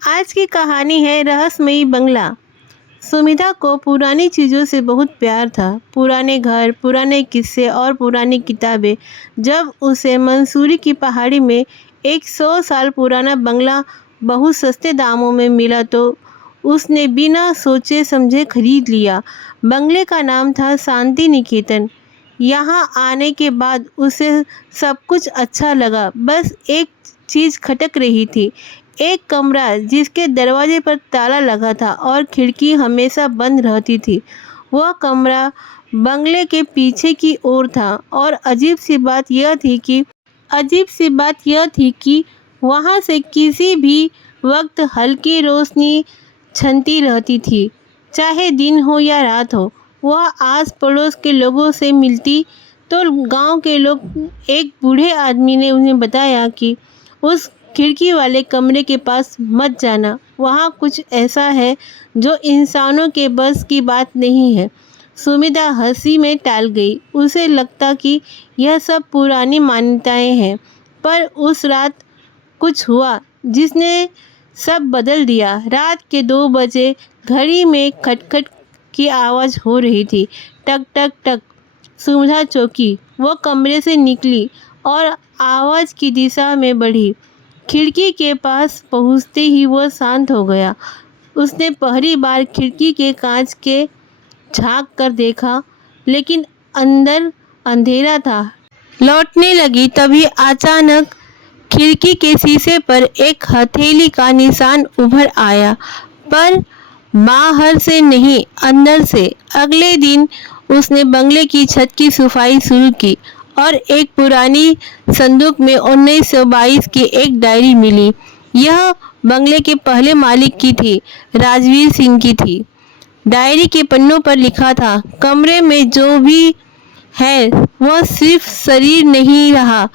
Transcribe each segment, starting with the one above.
आज की कहानी है रहस्यमयी बंगला। सुमिधा को पुरानी चीज़ों से बहुत प्यार था। पुराने घर, पुराने किस्से और पुरानी किताबें। जब उसे मंसूरी की पहाड़ी में एक 100 साल पुराना बंगला बहुत सस्ते दामों में मिला तो उसने बिना सोचे समझे खरीद लिया। बंगले का नाम था शांति निकेतन। यहाँ आने के बाद उसे सब कुछ अच्छा लगा, बस एक चीज़ खटक रही थी। एक कमरा जिसके दरवाजे पर ताला लगा था और खिड़की हमेशा बंद रहती थी। वह कमरा बंगले के पीछे की ओर था और अजीब सी बात यह थी कि वहाँ से किसी भी वक्त हल्की रोशनी छनती रहती थी, चाहे दिन हो या रात हो। वह आस पड़ोस के लोगों से मिलती तो गांव के लोग, एक बूढ़े आदमी ने उन्हें बताया कि उस खिड़की वाले कमरे के पास मत जाना, वहाँ कुछ ऐसा है जो इंसानों के बस की बात नहीं है। सुमिधा हंसी में टाल गई। उसे लगता कि यह सब पुरानी मान्यताएं हैं, पर उस रात कुछ हुआ जिसने सब बदल दिया। रात के 2 बजे घड़ी में खटखट की आवाज़ हो रही थी। टक टक टक। सुमिधा चौंकी। वह कमरे से निकली और आवाज़ की दिशा में बढ़ी। खिड़की के पास पहुंचते ही वह शांत हो गया। उसने पहली बार खिड़की के कांच के झांक कर देखा, लेकिन अंदर अंधेरा था। लौटने लगी तभी अचानक खिड़की के शीशे पर एक हथेली का निशान उभर आया, पर बाहर से नहीं, अंदर से। अगले दिन उसने बंगले की छत की सफाई शुरू की और एक पुरानी संदूक में 1922 की एक डायरी मिली। यह बंगले के पहले मालिक की थी, राजवीर सिंह की थी। डायरी के पन्नों पर लिखा था, कमरे में जो भी है वह सिर्फ शरीर नहीं रहा।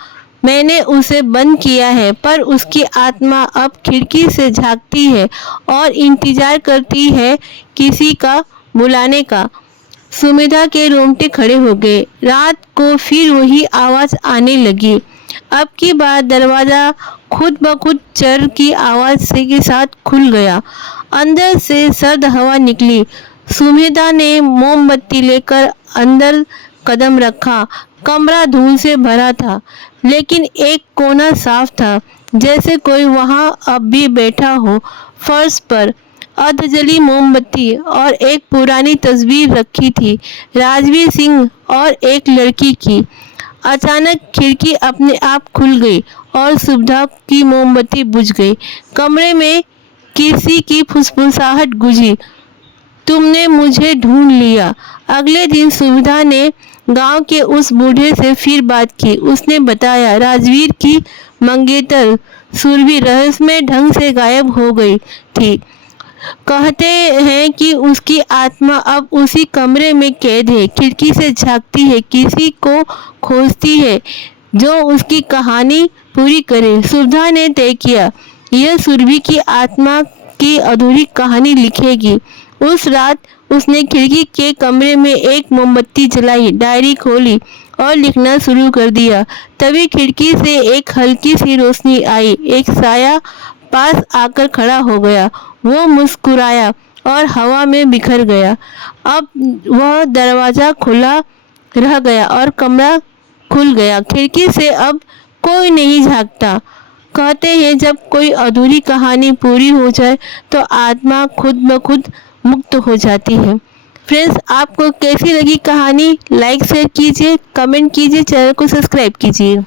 मैंने उसे बंद किया है, पर उसकी आत्मा अब खिड़की से झांकती है और इंतजार करती है किसी का बुलाने का। सुमिधा के रोंगटे खड़े हो गए। रात को फिर वही आवाज़ आने लगी। अब की बार दरवाज़ा खुद ब खुद चर की आवाज़ से के साथ खुल गया। अंदर से सर्द हवा निकली। सुमिधा ने मोमबत्ती लेकर अंदर कदम रखा। कमरा धूल से भरा था, लेकिन एक कोना साफ था, जैसे कोई वहाँ अब भी बैठा हो। फर्श पर अर्धजली मोमबत्ती और एक पुरानी तस्वीर रखी थी, राजवीर सिंह और एक लड़की की। अचानक खिड़की अपने आप खुल गई और सुविधा की मोमबत्ती बुझ गई। कमरे में किसी की फुसफुसाहट गूंजी, तुमने मुझे ढूंढ लिया। अगले दिन सुविधा ने गांव के उस बूढ़े से फिर बात की। उसने बताया, राजवीर की मंगेतर सुरभि रहस्यमय ढंग से गायब हो गई थी। कहते हैं कि उसकी आत्मा अब उसी कमरे में कैद है, खिड़की से झांकती है, किसी को खोजती है जो उसकी कहानी पूरी करे। सुविधा ने तय किया, यह सुरभि की आत्मा की अधूरी कहानी लिखेगी। उस रात उसने खिड़की के कमरे में एक मोमबत्ती जलाई, डायरी खोली और लिखना शुरू कर दिया। तभी खिड़की से एक हल्की सी रोशनी आई। एक साया पास आकर खड़ा हो गया। वो मुस्कुराया और हवा में बिखर गया। अब वह दरवाज़ा खुला रह गया और कमरा खुल गया। खिड़की से अब कोई नहीं झांकता। कहते हैं, जब कोई अधूरी कहानी पूरी हो जाए तो आत्मा खुद ब खुद मुक्त हो जाती है। फ्रेंड्स, आपको कैसी लगी कहानी? लाइक शेयर कीजिए, कमेंट कीजिए, चैनल को सब्सक्राइब कीजिए।